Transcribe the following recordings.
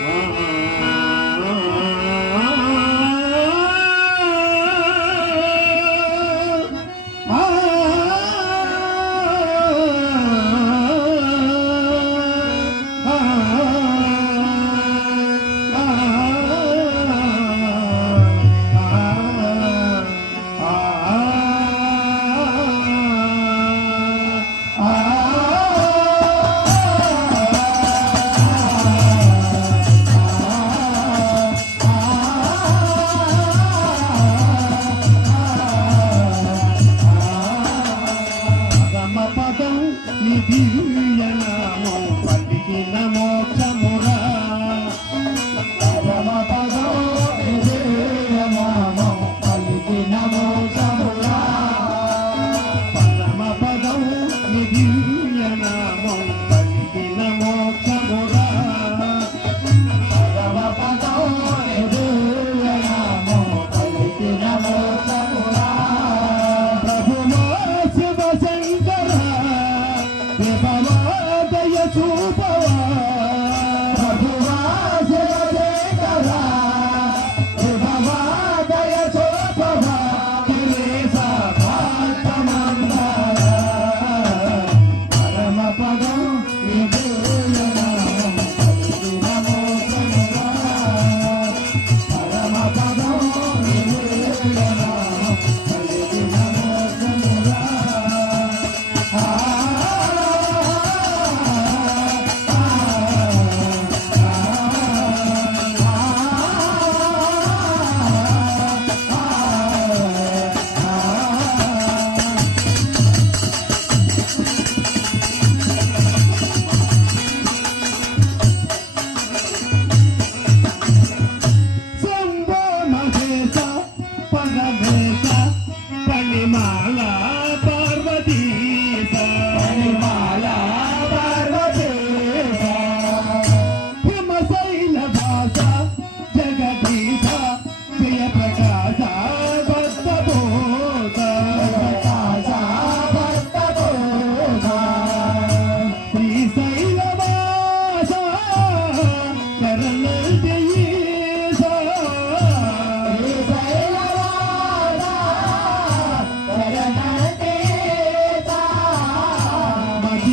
Mm-hmm.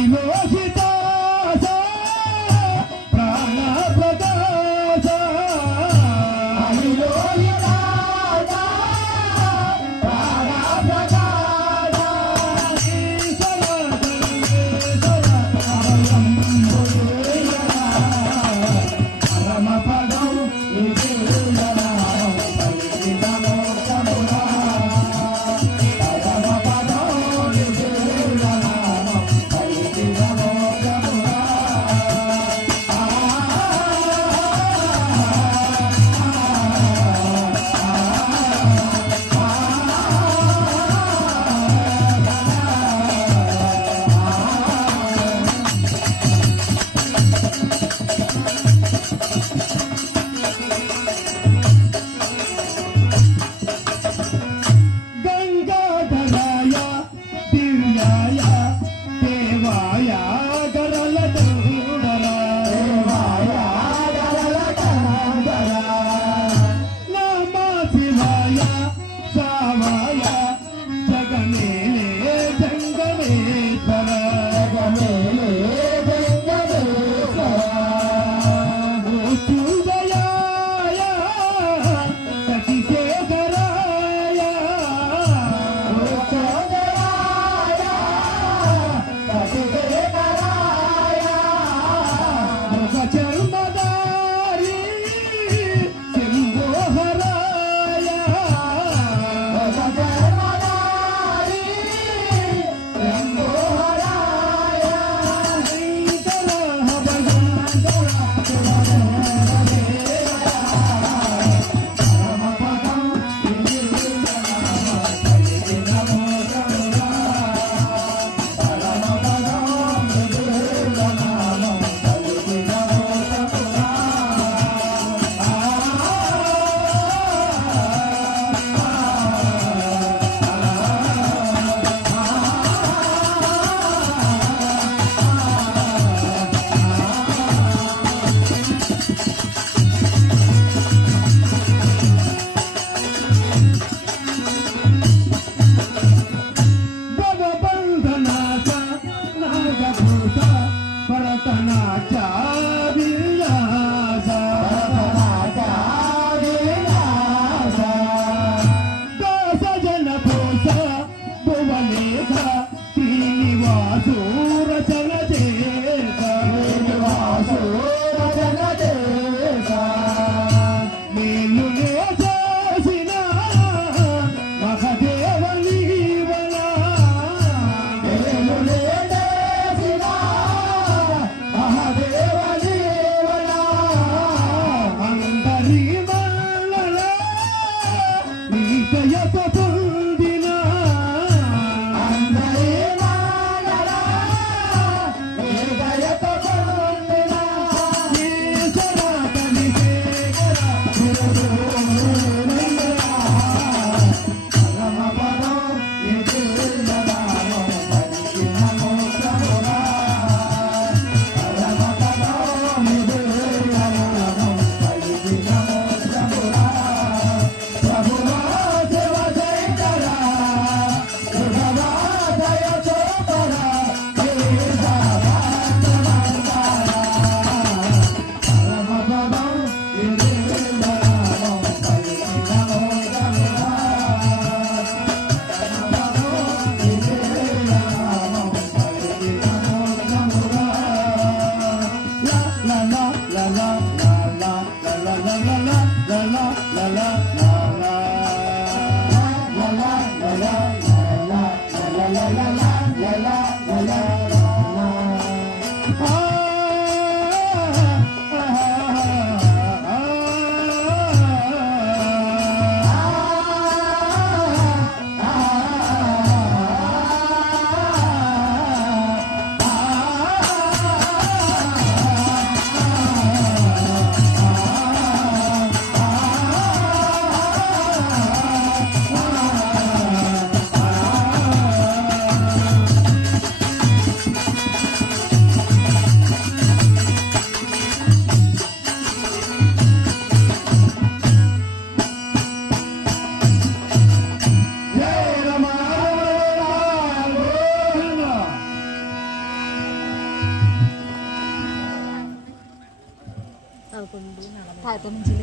Ilo I'm భువనేశ శ్రీనివాసో. 가든지.